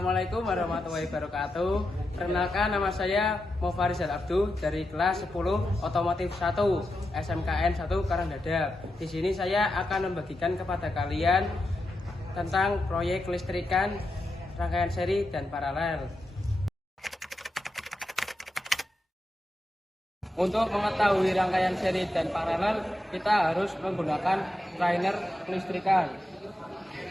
Assalamualaikum warahmatullahi wabarakatuh. Perkenalkan, nama saya Mofarizal Abdu dari kelas 10 Otomotif 1 SMKN 1 Karangdadap. Di sini saya akan membagikan kepada kalian tentang proyek listrikan rangkaian seri dan paralel. Untuk mengetahui rangkaian seri dan paralel, kita harus menggunakan trainer kelistrikan.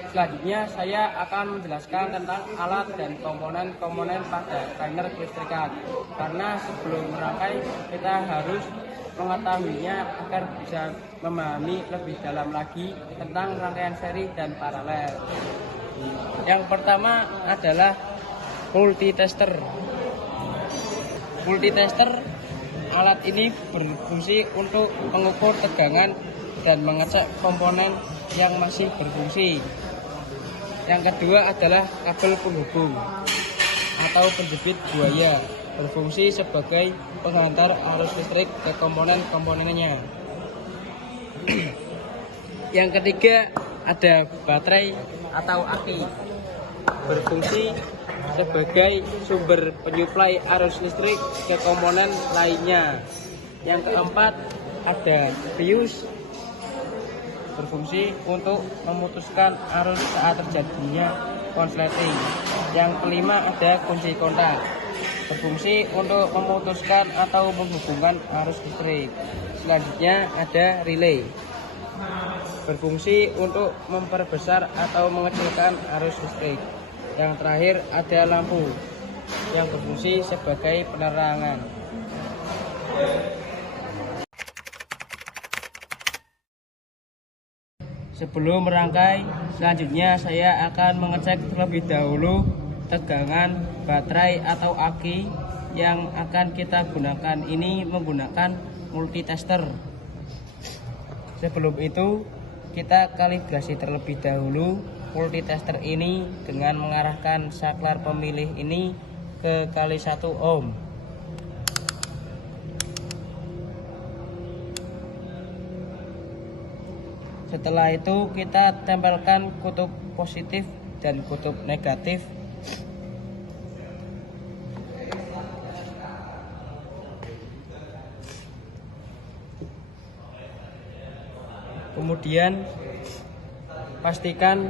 Selanjutnya saya akan menjelaskan tentang alat dan komponen-komponen pada trainer kelistrikan. Karena sebelum merangkai kita harus mengetahuinya agar bisa memahami lebih dalam lagi tentang rangkaian seri dan paralel. Yang pertama adalah multitester. Multitester, alat ini berfungsi untuk mengukur tegangan dan mengecek komponen yang masih berfungsi. Yang kedua adalah kabel penghubung atau penjepit buaya, berfungsi sebagai penghantar arus listrik ke komponen-komponennya. Yang ketiga ada baterai atau aki, berfungsi sebagai sumber penyuplai arus listrik ke komponen lainnya. Yang keempat ada bius, berfungsi untuk memutuskan arus saat terjadinya konsleting. Yang kelima ada kunci kontak, berfungsi untuk memutuskan atau menghubungkan arus listrik. Selanjutnya ada relay, berfungsi untuk memperbesar atau mengecilkan arus listrik. Yang terakhir ada lampu, yang berfungsi sebagai penerangan. Sebelum merangkai, selanjutnya saya akan mengecek terlebih dahulu tegangan baterai atau aki yang akan kita gunakan. Ini menggunakan multitester. Sebelum itu, kita kalibrasi terlebih dahulu multitester ini dengan mengarahkan saklar pemilih ini ke kali 1 ohm. Setelah itu kita tempelkan kutub positif dan kutub negatif. Kemudian pastikan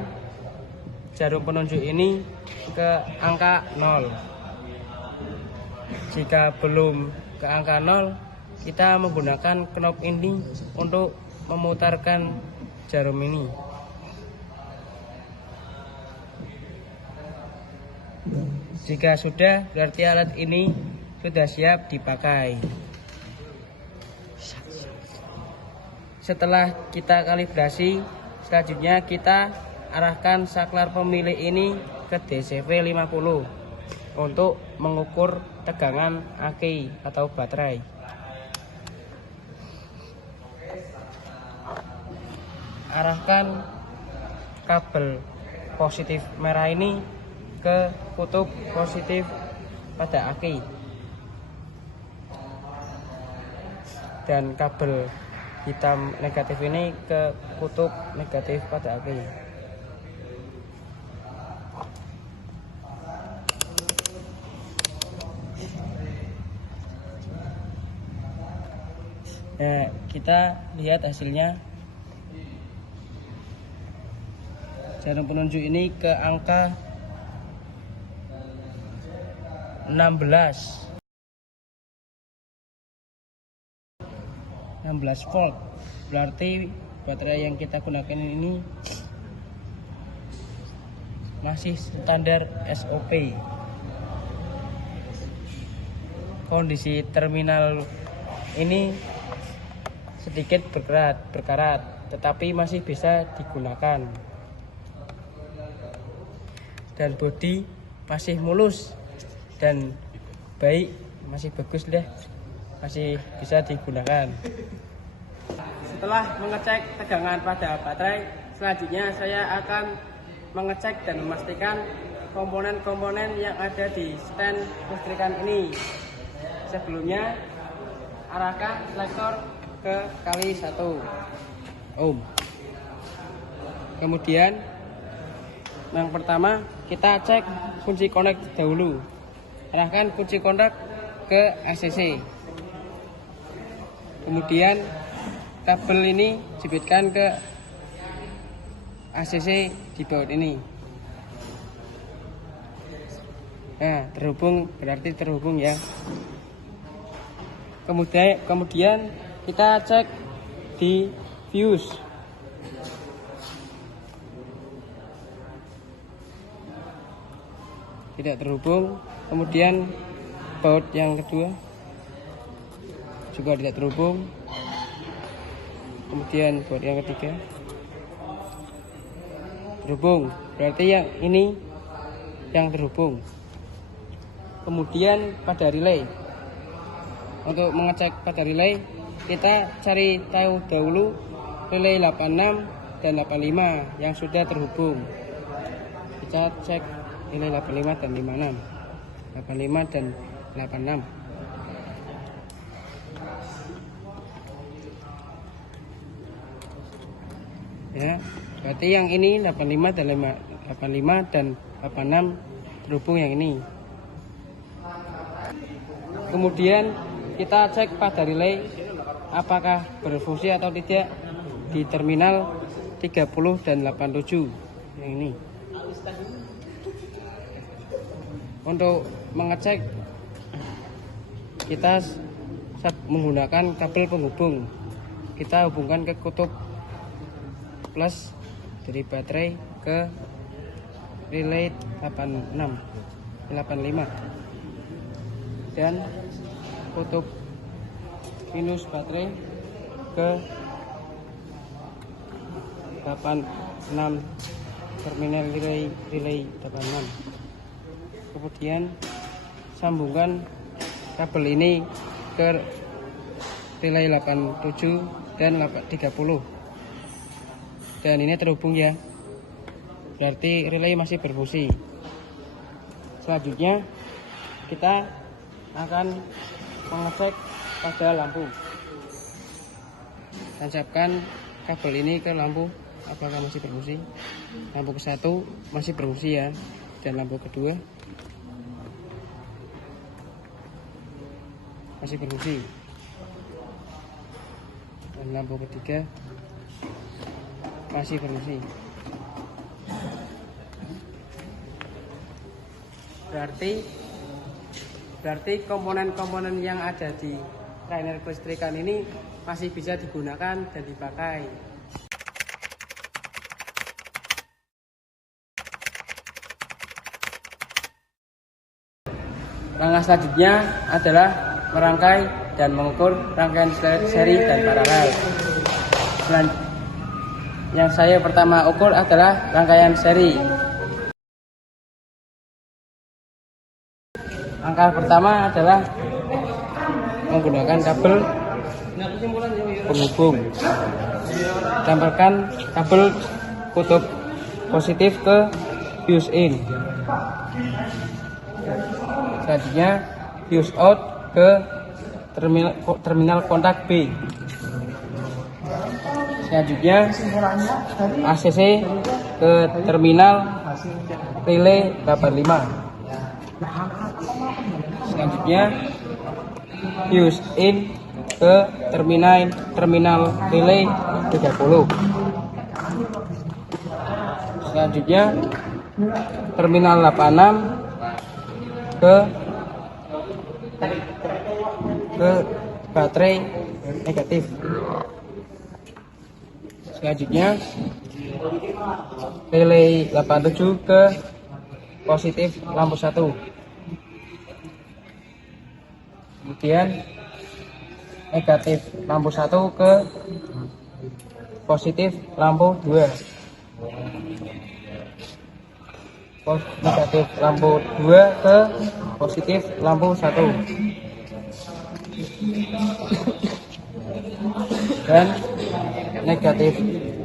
jarum penunjuk ini ke angka 0. Jika belum ke angka 0, kita menggunakan knob ini untuk memutarkan jarum ini. Jika sudah, berarti alat ini sudah siap dipakai. Setelah kita kalibrasi, selanjutnya kita arahkan saklar pemilih ini ke DCV 50 untuk mengukur tegangan aki atau baterai. Arahkan kabel positif merah ini ke kutub positif pada aki dan kabel hitam negatif ini ke kutub negatif pada aki. Nah, kita lihat hasilnya. Jarum penunjuk ini ke angka 16 volt. Berarti baterai yang kita gunakan ini masih standar SOP. Kondisi terminal ini sedikit berkarat, tetapi masih bisa digunakan. Dan bodi masih mulus dan baik, masih bagus deh, masih bisa digunakan. Setelah mengecek tegangan pada baterai, selanjutnya saya akan mengecek dan memastikan komponen-komponen yang ada di stand listrikan ini. Sebelumnya, arahkan selektor ke kali 1 ohm. Kemudian Yang pertama, kita cek kunci kontak dahulu. Arahkan kunci kontak ke ACC. Kemudian kabel ini jepitkan ke ACC di baut ini. Nah, terhubung, berarti terhubung ya. Kemudian kita cek di fuse. Tidak terhubung. Kemudian baut yang kedua juga tidak terhubung. Kemudian baut yang ketiga terhubung, berarti yang ini yang terhubung. Kemudian pada relay, untuk mengecek pada relay kita cari tahu dahulu relay 86 dan 85 yang sudah terhubung. Kita cek relay 85 dan 56, 85 dan 86. Ya, berarti yang ini 85 dan 85 dan 86 terhubung yang ini. Kemudian kita cek pada relay apakah berfungsi atau tidak di terminal 30 dan 87 yang ini. Untuk mengecek kita menggunakan kabel penghubung. Kita hubungkan ke kutub plus dari baterai ke relay 85 dan kutub minus baterai ke 86 terminal relay 86. Kemudian sambungkan kabel ini ke relay 87 dan 30. Dan ini terhubung ya, berarti relay masih berfungsi. Selanjutnya kita akan mengecek pada lampu. Tancapkan kabel ini ke lampu apakah masih berfungsi. Lampu ke satu masih berfungsi ya, dan lampu kedua masih berfungsi, dan lampu ketiga masih berfungsi. Berarti komponen-komponen yang ada di trainer kelistrikan ini masih bisa digunakan dan dipakai. Langkah selanjutnya adalah merangkai dan mengukur rangkaian seri dan paralel. Yang saya pertama ukur adalah rangkaian seri. Langkah pertama adalah menggunakan kabel penghubung. Tempelkan kabel kutub positif ke fuse in. Selanjutnya fuse out ke terminal kontak B. Selanjutnya ACC ke terminal relay 85. Selanjutnya fuse in ke terminal relay 30. Selanjutnya terminal 86 ke baterai negatif. Selanjutnya relay 87 ke positif lampu 1. Kemudian negatif lampu 1 ke positif lampu 2. Negatif lampu 2 ke positif lampu 1. Dan negatif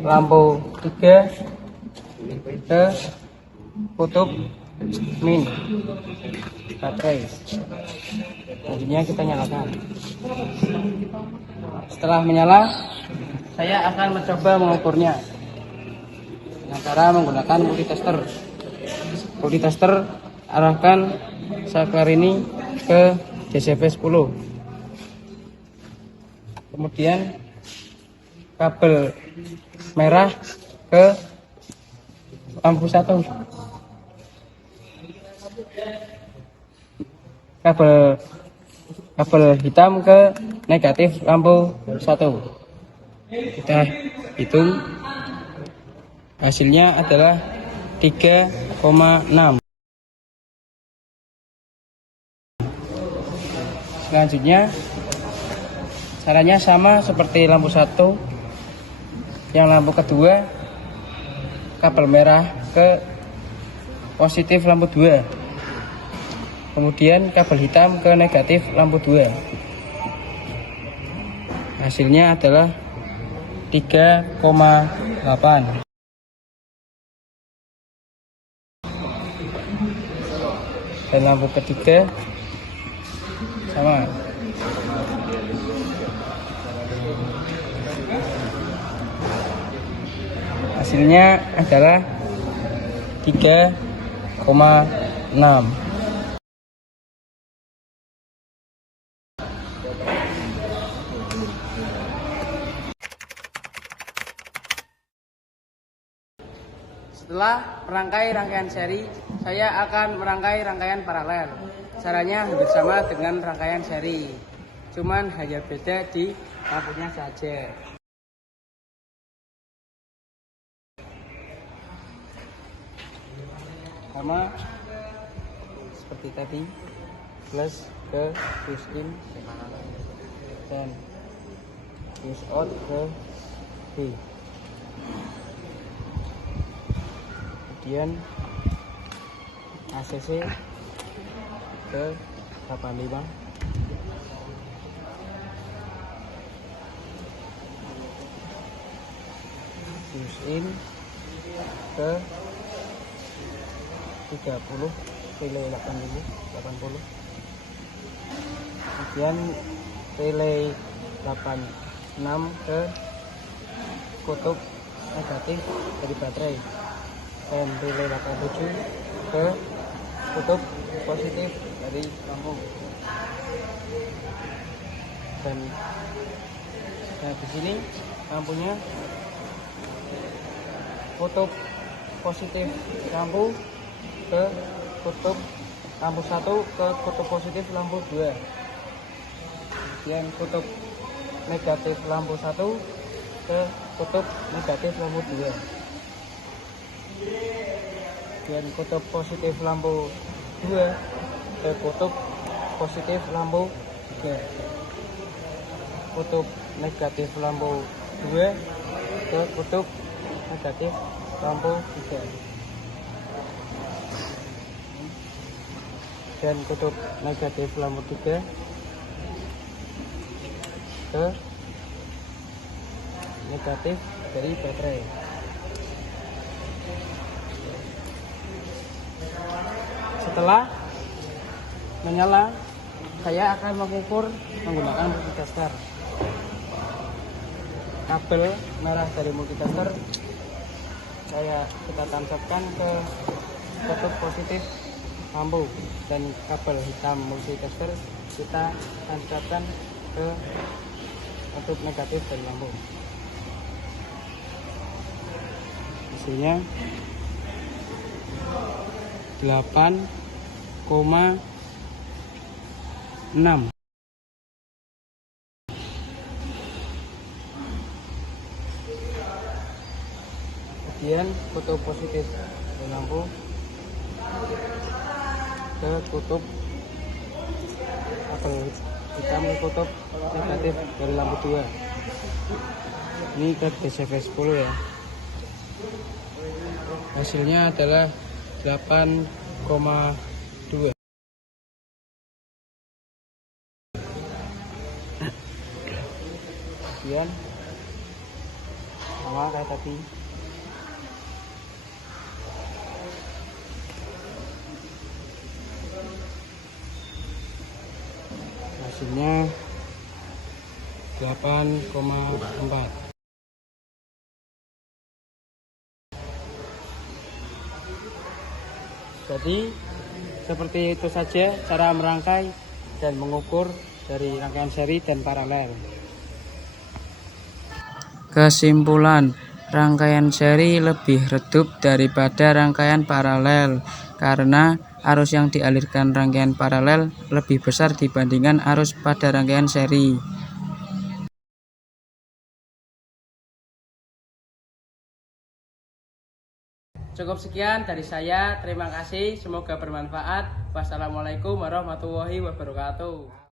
lampu 3 ke kutub min baterai. Selanjutnya kita nyalakan. Setelah menyala, saya akan mencoba mengukurnya dengan cara menggunakan multitester. multitester, arahkan saklar ini ke DCP 10. Kemudian kabel merah ke lampu 1. Kabel hitam ke negatif lampu 1. Kita hitung, hasilnya adalah 3,6. Selanjutnya caranya sama seperti lampu 1. Yang lampu kedua, kabel merah ke positif lampu 2. Kemudian kabel hitam ke negatif lampu 2. Hasilnya adalah 3,8. Dan lampu ketiga sama. Hasilnya adalah 3,6. Setelah merangkai rangkaian seri, saya akan merangkai rangkaian paralel. Caranya hampir sama dengan rangkaian seri, cuman hanya beda di lampunya saja. Sama seperti tadi, plus ke fuse in dan fuse out ke B. Kemudian ACC ke 85, fuse in ke 30, relay 80, kemudian relay 86 ke kutub negatif dari baterai, dan relay 87 ke kutub positif dari lampu. Dan di sini lampunya kutub positif lampu ke kutub lampu 1 ke kutub positif lampu 2. Kemudian kutub negatif lampu 1 ke kutub negatif lampu 2. Dan kutub positif lampu 2 ke kutub positif lampu 3. Kutub negatif lampu 2 ke kutub negatif lampu 3. Dan kutub negatif lampu 3 ke negatif dari baterai. Setelah menyala, saya akan mengukur menggunakan multitester. Kabel merah dari multitester kita tancapkan ke kutub positif lampu, dan kabel hitam multitester kita tancapkan ke kutub negatif dari lampu. Hasilnya 8,6. Kemudian kutub positif dari lampu ke kutub kabel hitam ke kutub negatif dari lampu 2. Ini ke DCP 10 ya. Hasilnya adalah 8,2. Kemudian sama kayak tadi. Hasilnya 8,4. Jadi seperti itu saja cara merangkai dan mengukur dari rangkaian seri dan paralel. Kesimpulan, rangkaian seri lebih redup daripada rangkaian paralel karena arus yang dialirkan rangkaian paralel lebih besar dibandingkan arus pada rangkaian seri. Cukup sekian dari saya, terima kasih, semoga bermanfaat. Wassalamualaikum warahmatullahi wabarakatuh.